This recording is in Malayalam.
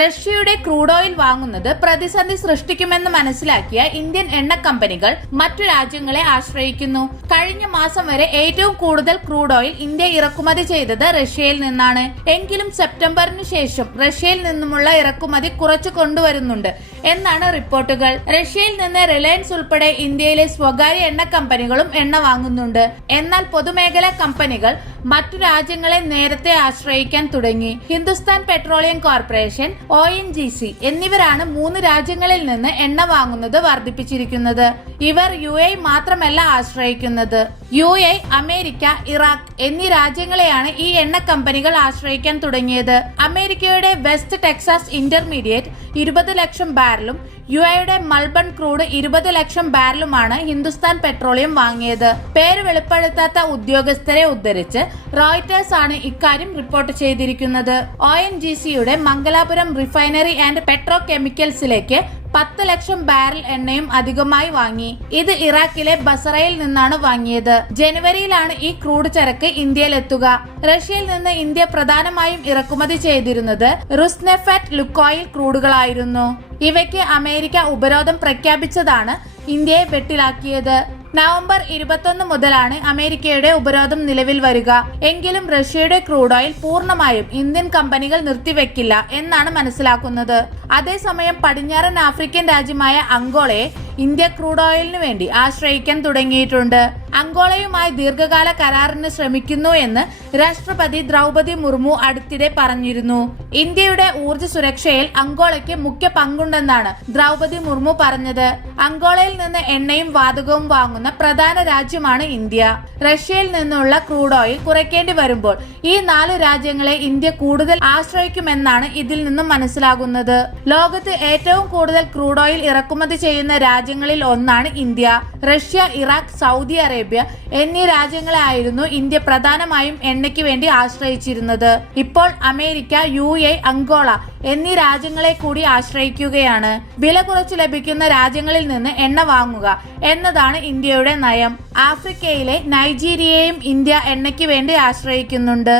റഷ്യയുടെ ക്രൂഡ് ഓയിൽ വാങ്ങുന്നത് പ്രതിസന്ധി സൃഷ്ടിക്കുമെന്ന് മനസ്സിലാക്കിയ ഇന്ത്യൻ എണ്ണ കമ്പനികൾ മറ്റു രാജ്യങ്ങളെ ആശ്രയിക്കുന്നു. കഴിഞ്ഞ മാസം വരെ ഏറ്റവും കൂടുതൽ ക്രൂഡ് ഓയിൽ ഇന്ത്യ ഇറക്കുമതി ചെയ്തത് റഷ്യയിൽ നിന്നാണ്. എങ്കിലും സെപ്റ്റംബറിന് ശേഷം റഷ്യയിൽ നിന്നുമുള്ള ഇറക്കുമതി കുറച്ചു കൊണ്ടുവരുന്നുണ്ട് എന്നാണ് റിപ്പോർട്ടുകൾ. റഷ്യയിൽ നിന്ന് റിലയൻസ് ഉൾപ്പെടെ ഇന്ത്യയിലെ സ്വകാര്യ എണ്ണ കമ്പനികളും എണ്ണ വാങ്ങുന്നുണ്ട്. എന്നാൽ പൊതുമേഖലാ കമ്പനികൾ മറ്റു രാജ്യങ്ങളെ നേരത്തെ ആശ്രയിക്കാൻ തുടങ്ങി. Hindustan petroleum corporation O N G C എന്നിവരാണ് മൂന്ന് രാജ്യങ്ങളിൽ നിന്ന് എണ്ണ വാങ്ങുന്നത് വർദ്ധിപ്പിച്ചിരിക്കുന്നത്. ഇവർ യു എ മാത്രമല്ല ആശ്രയിക്കുന്നത്. യു എ അമേരിക്ക ഇറാഖ് എന്നീ രാജ്യങ്ങളെയാണ് ഈ എണ്ണ കമ്പനികൾ ആശ്രയിക്കാൻ തുടങ്ങിയത്. അമേരിക്കയുടെ വെസ്റ്റ് ടെക്സാസ് ഇന്റർമീഡിയറ്റ് ഇരുപത് ലക്ഷം ബാരലും യു എയുടെ മൽബൺ ക്രൂഡ് ഇരുപത് ലക്ഷം ബാരലുമാണ് ഹിന്ദുസ്ഥാൻ പെട്രോളിയം വാങ്ങിയത്. പേര് വെളിപ്പെടുത്താത്ത ഉദ്യോഗസ്ഥരെ ഉദ്ധരിച്ച് റോയിറ്റേഴ്സ് ആണ് ഇക്കാര്യം റിപ്പോർട്ട് ചെയ്തിരിക്കുന്നത്. ഒ എൻ ജി സിയുടെ മംഗലാപുരം റിഫൈനറി ആൻഡ് പെട്രോ കെമിക്കൽസിലേക്ക് പത്ത് ലക്ഷം ബാരൽ എണ്ണയും അധികമായി വാങ്ങി. ഇത് ഇറാഖിലെ ബസറയിൽ നിന്നാണ് വാങ്ങിയത്. ജനുവരിയിലാണ് ഈ ക്രൂഡ് ചരക്ക് ഇന്ത്യയിലെത്തുക. റഷ്യയിൽ നിന്ന് ഇന്ത്യ പ്രധാനമായും ഇറക്കുമതി ചെയ്തിരുന്നത് റുസ്നെഫറ്റ് ലുക്കോയിൽ ക്രൂഡുകളായിരുന്നു. ഇവയ്ക്ക് അമേരിക്ക ഉപരോധം പ്രഖ്യാപിച്ചതാണ് ഇന്ത്യയെ വെട്ടിലാക്കിയത്. നവംബർ ഇരുപത്തൊന്ന് മുതലാണ് അമേരിക്കയുടെ ഉപരോധം നിലവിൽ വരിക. എങ്കിലും റഷ്യയുടെ ക്രൂഡ് ഓയിൽ പൂർണമായും ഇന്ത്യൻ കമ്പനികൾ നിർത്തിവെക്കില്ല എന്നാണ് മനസ്സിലാക്കുന്നത്. അതേസമയം പടിഞ്ഞാറൻ ആഫ്രിക്കൻ രാജ്യമായ അങ്കോളയെ ഇന്ത്യ ക്രൂഡ് ഓയിലിനു വേണ്ടി ആശ്രയിക്കാൻ തുടങ്ങിയിട്ടുണ്ട്. അങ്കോളയുമായി ദീർഘകാല കരാറിന് ശ്രമിക്കുന്നു എന്ന് രാഷ്ട്രപതി ദ്രൗപതി മുർമു അടുത്തിടെ പറഞ്ഞിരുന്നു. ഇന്ത്യയുടെ ഊർജ സുരക്ഷയിൽ അങ്കോളയ്ക്ക് മുഖ്യ പങ്കുണ്ടെന്നാണ് ദ്രൗപതി മുർമു പറഞ്ഞത്. അങ്കോളയിൽ നിന്ന് എണ്ണയും വാതകവും വാങ്ങുന്ന പ്രധാന രാജ്യമാണ് ഇന്ത്യ. റഷ്യയിൽ നിന്നുള്ള ക്രൂഡ് ഓയിൽ കുറയ്ക്കേണ്ടി വരുമ്പോൾ ഈ നാല് രാജ്യങ്ങളെ ഇന്ത്യ കൂടുതൽ ആശ്രയിക്കുമെന്നാണ് ഇതിൽ നിന്നും മനസ്സിലാകുന്നത്. ലോകത്ത് ഏറ്റവും കൂടുതൽ ക്രൂഡ് ഓയിൽ ഇറക്കുമതി ചെയ്യുന്ന രാജ്യങ്ങളിൽ ഒന്നാണ് India. Russia Iraq Saudi Arabia എന്നീ രാജ്യങ്ങളായിരുന്നു ഇന്ത്യ പ്രധാനമായും എണ്ണയ്ക്ക് വേണ്ടി ആശ്രയിച്ചിരുന്നത്. ഇപ്പോൾ അമേരിക്ക യു എ അങ്കോള എന്നീ രാജ്യങ്ങളെ കൂടി ആശ്രയിക്കുകയാണ്. വില കുറച്ച് ലഭിക്കുന്ന രാജ്യങ്ങളിൽ നിന്ന് എണ്ണ വാങ്ങുക എന്നതാണ് ഇന്ത്യയുടെ നയം. ആഫ്രിക്കയിലെ നൈജീരിയയും ഇന്ത്യ എണ്ണയ്ക്ക് വേണ്ടി ആശ്രയിക്കുന്നുണ്ട്.